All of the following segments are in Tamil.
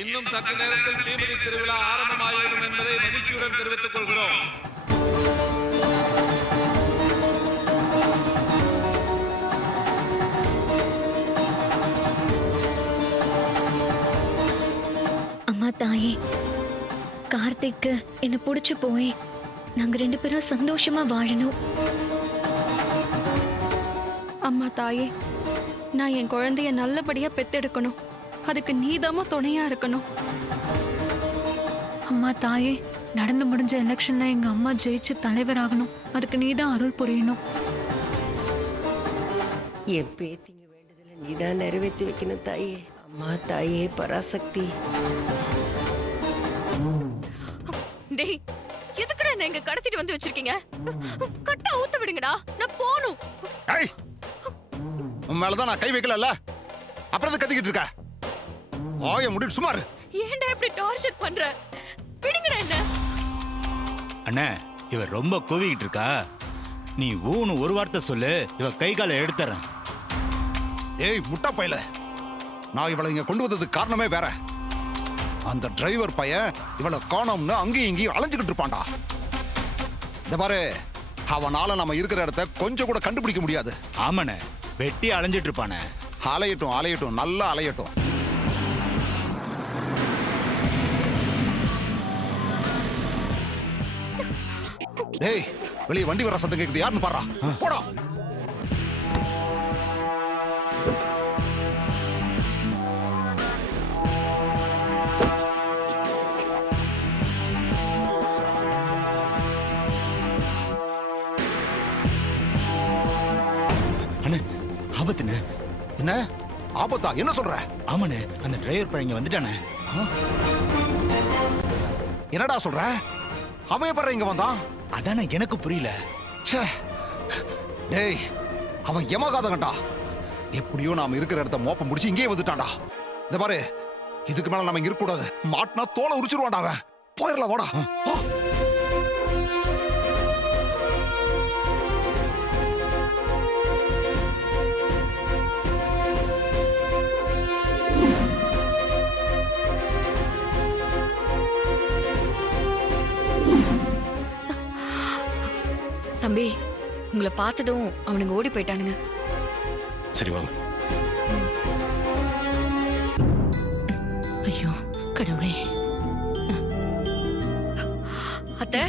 இன்னும் சற்று நேரத்தில் தீமிதி திருவிழா ஆரம்பமாகிவிடும் என்பதை மகிழ்ச்சியுடன் தெரிவித்துக் கொள்கிறோம். அம்மா தாயே, கார்த்திக்கு என்ன புடிச்சு போய் நாங்க 2 பேரும் சந்தோஷமா வாழணும். அம்மா தாயே, நான் என் குழந்தைய நல்லபடியா பெத்தெடுக்கணும். அதுக்கு நீதாம்மா துணையா இருக்கணும். அம்மா தாயே, நடந்து முடிஞ்ச எலெக்ஷன்ல எங்க அம்மா ஜெயிச்சு தலைவராகணும். அதுக்கு நீதான் அருள் புரியணும். என் பேத்திங்க வேண்டுதல நீதான் நிறைவேற்றி வைக்கணும் தாயே. அம்மா தாயே பராசக்தி. டேய், எதுக்குடா என்ன இங்க கடத்திட்டு வந்து வச்சிருக்கீங்க? கட்டா ஊத்த விடுங்கடா, நான் போணும். ஏய், உன் மேலதான் நான் கை வைக்கல, அப்புறம் எதுக்கு கத்திக்கிட்டு இருக்க? வாய முடிட்டு சுமார். ஏன்டா இப்படி டார்ச்சர் பண்ற? விடுங்கடா என்ன. அண்ணே, இவ ரொம்ப கோவிக்கிட்டு இருக்கா. நீ ஊன்னு ஒரு வார்த்தை சொல்லு, இவ கை காலை எடுத்துறேன். ஏய் முட்டா பையல, நான் இவளை இங்க கொண்டு வந்ததுக்கு காரணமே வேற. அந்த டிரைவர் பையன் இவளை காணோம்னு அங்கேயும் இங்கேயும் அலைஞ்சுக்கிட்டு இருப்பான்டா. இந்த பாரு, அவனால நம்ம இருக்கிற இடத்த கொஞ்சம் கூட கண்டுபிடிக்க முடியாது. ஆமாண்ணே, வெட்டி அலைஞ்சிட்டு இருப்பானே. அலையட்டும் அலையட்டும், நல்லா அலையட்டும். டேய், வெளியே வண்டி வர சத்தம் கேக்குது, யாருன்னு பாறா. போடா. அண்ணே, ஆபத்துண்ணே. என்ன ஆபத்தா? என்ன சொல்ற? ஆமாண்ணே, அந்த டிரைவர் பையன் இங்க வந்துட்டானே. என்னடா சொல்ற? அவன் எப்ப இங்க வந்தான்? அதானே எனக்கு புரியல. ச்சே. டேய், அவன் யமகாதங்கடா. எப்படியோ நாம இருக்கிற இடத்த மோப்ப முடிச்சு இங்கேயே வந்துட்டான்டா. இந்த பாரு, இதுக்கு மேல நம்ம இங்க இருக்க கூடாது. மாட்டினா தோலை உரிச்சிருவான்டா அவன். போயிடலாம், வாடா. போ. தம்பி, உங்களை பார்த்ததும் அவனுங்க ஓடி போயிட்டானுங்க. சரி வாங்க. ஐயோ கடவுளே. அத்தை,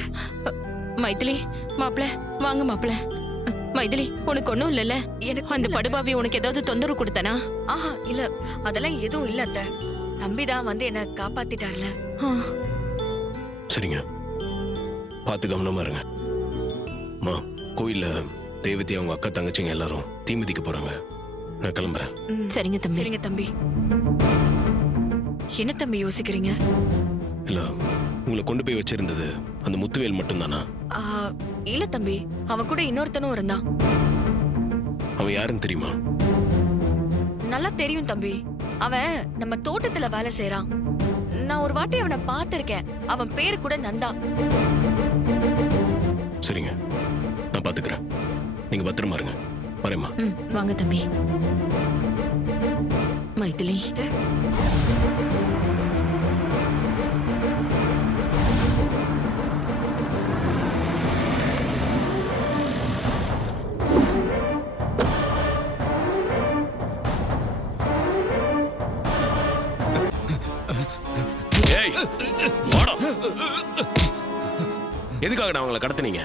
மைதிலி, மாப்பிள வாங்க மாப்பிள. மைதிலி, உனக்கு ஒண்ணும் இல்லல்ல? எனக்கு அந்த படுபாவி உனக்கு ஏதாவது தொந்தரவு கொடுத்தானா? ஆஹா இல்ல, அதெல்லாம் எதுவும் இல்ல அத்தை. தம்பி தான் வந்து என்ன காப்பாத்திட்டார்ல. சரிங்க, பார்த்து கவனமா இருங்க. அம்மா, கோயில்ல ரேவதி அவங்க அக்கா தங்கச்சிங்க எல்லாரும் தீமிதிக்க போறாங்க. நான் கிளம்புறேன். சரிங்க தம்பி. சரிங்க தம்பி. என்ன தம்பி யோசிக்கிறீங்க? இல்ல, உங்களை கொண்டு போய் வச்சிருந்தது அந்த முத்துவேல் மட்டும் தானா? இல்ல தம்பி, அவன் கூட இன்னொருத்தனும் இருந்தான். அவன் யாருன்னு தெரியுமா? நல்லா தெரியும் தம்பி. அவன் நம்ம தோட்டத்துல வேலை செய்யறான். நான் ஒரு வாட்டி அவனை பார்த்திருக்கேன். அவன் பேரு கூட நந்தா. சரிங்க, நான் பாத்துக்கிறேன். நீங்க பத்திரமா இருங்க. வரேம்மா. வாங்க தம்பி. மைதிலி, ஏய், வாடா. எதுக்காக அவங்கள கடத்துனீங்க?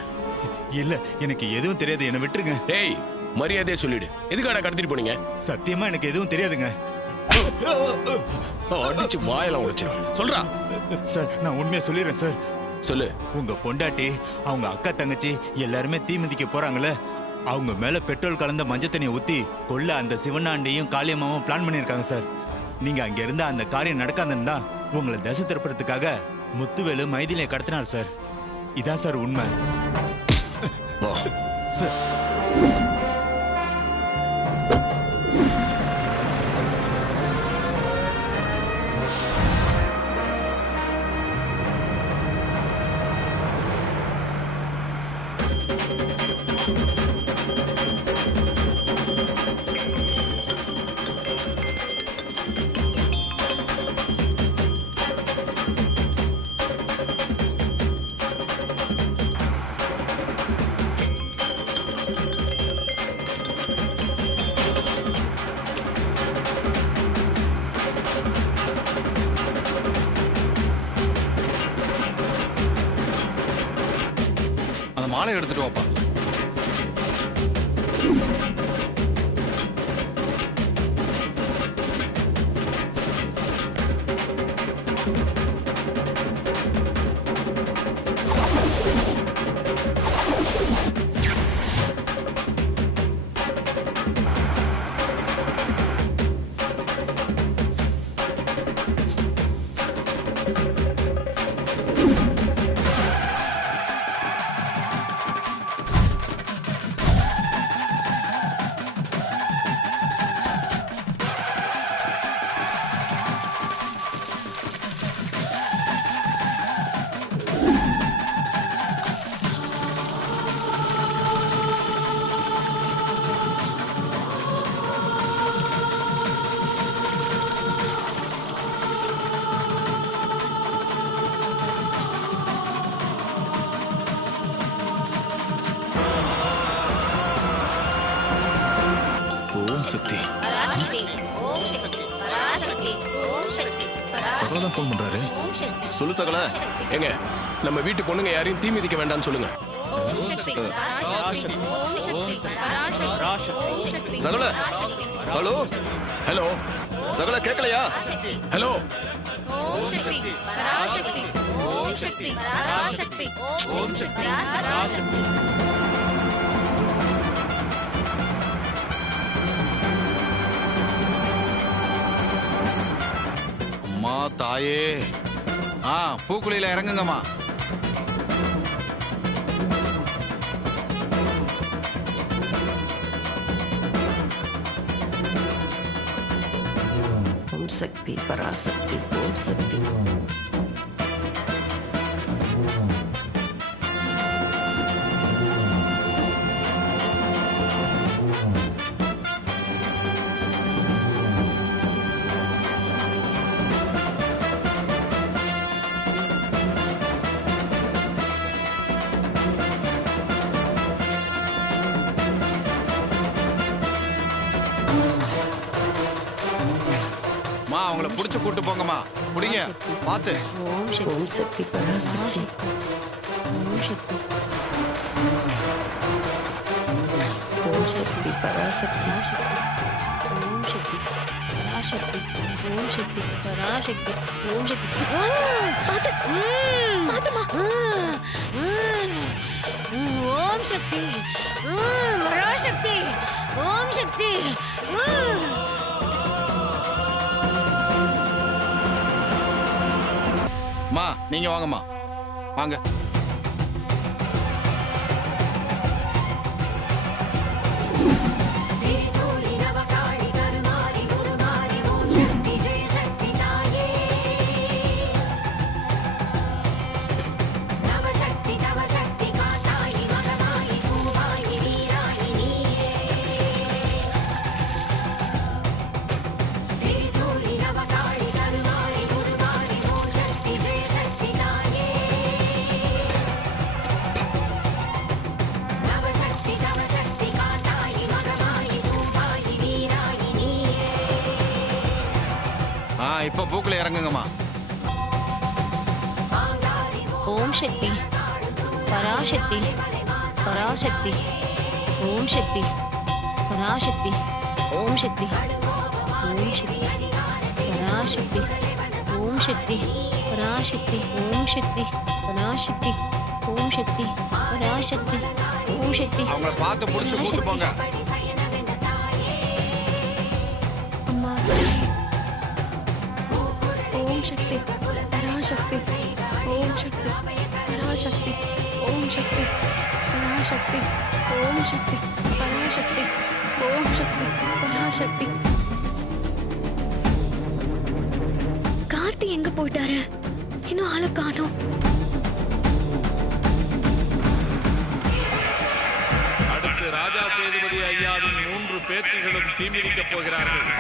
இல்ல, எனக்கு எதுவும் தெரியாது, என்ன விட்டுருங்க. ஏய், மரியாதையா சொல்லிடு, எதுக்காக கடத்திட்டு போனீங்க? சத்தியமா எனக்கு எதுவும் தெரியாதுங்க. அடிச்சு வாயெல்லாம் உடைச்சிடும். சொல்றா. சார், நான் உண்மையா சொல்லிடுறேன் சார். சொல்லு. உங்க பொண்டாட்டி, அவங்க அக்கா தங்கச்சி எல்லாருமே தீமிதிக்க போறாங்கல்ல, அவங்க மேல பெட்ரோல் கலந்த மஞ்சள் தண்ணியை ஊத்தி கொல்ல அந்த சிவனாண்டியும் காளியம்மாவும் பிளான் பண்ணிருக்காங்க சார். நீங்க அங்க இருந்த அந்த காரியம் நடக்காதுன்னு தான் உங்களை தசை திருப்பறதுக்காக முத்துவேலு மைதிலியை கடத்தினார் சார். இதான் சார் உண்மை. வா சார். மாலை எடுத்துட்டு வாப்பா. ஓம் சக்தி. சகல தான் ஃபோன் பண்றாரு. சொல்லு சகல. எங்க நம்ம வீட்டு பொண்ணுங்க யாரையும் தீ மிதிக்க வேண்டாம்னு சொல்லுங்க. சகல. ஹலோ ஹலோ சகல கேட்கலையா? ஹலோ. ஓம் சக்தி பராசக்தி ஓம் சக்தி பராசக்தி ஓம் சக்தி பராசக்தி. அம்மா தாயே, பூக்குழியில இறங்குங்கம்மா. ஓம் சக்தி பராசக்தி ஓம் சக்தி. அவங்கள புடிச்சு கூட்டு போங்கம்மா. புடிங்க பாத்து. ஓம் சக்தி பராசக்தி ஓம் சக்தி ஓம் சக்தி பராசக்தி ஓம் சக்தி பராசக்தி ஓம் சக்தி பராசக்தி ஓம் சக்தி. ஓம் சக்தி பராசக்தி ஓம் சக்தி. மா நீங்க வாங்கம்மா, வாங்க. இப்ப பூக்குல இறங்குங்கம்மா. ஓம் சக்தி பராசக்தி பராசக்தி ஓம் சக்தி பராசக்தி ஓம் சக்தி ஓம் சக்தி பராசக்தி ஓம் சக்தி பராசக்தி ஓம் சக்தி பராசக்தி ஓம் சக்தி பராசக்தி ஓம் சக்தி. அவங்கள பார்த்து புடிச்சு கூட்டு போங்க. அம்மா ஓம் சக்தி பராசக்தி ஓம் சக்தி பராசக்தி ஓம் சக்தி பராசக்தி ஓம் சக்தி பராசக்தி ஓம் சக்தி பராசக்தி. கார்த்தி எங்க போயிட்டாரு? இன்னும் ஆளை காணோம். அடுத்து ராஜா சேதுபதி ஐயாவின் 3 பேத்திகளும் தீமிதிக்கப் போகிறார்கள்.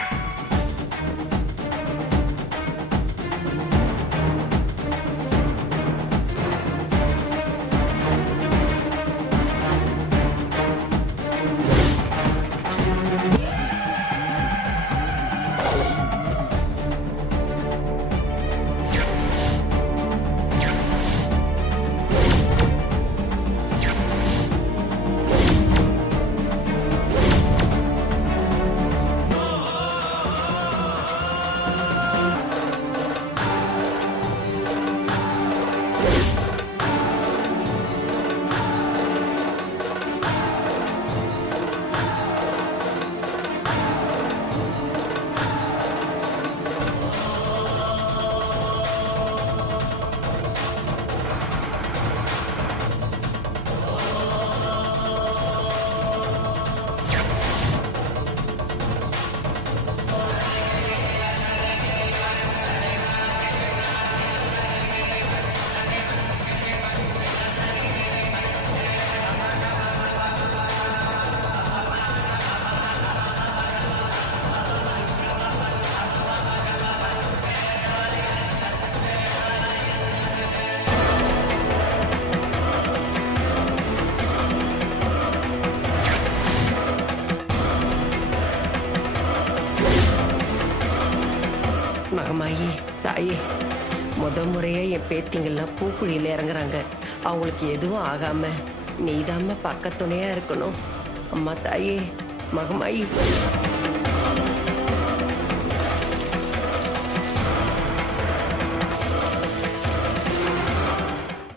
மகமாயி தாயே, முறையா என் பேத்திங்கெல்லாம் பூக்குழியில இறங்குறாங்க. அவங்களுக்கு எதுவும் ஆகாம நீதாம்மா பக்கத்துணையா இருக்கணும். அம்மா தாயே, மகமாயி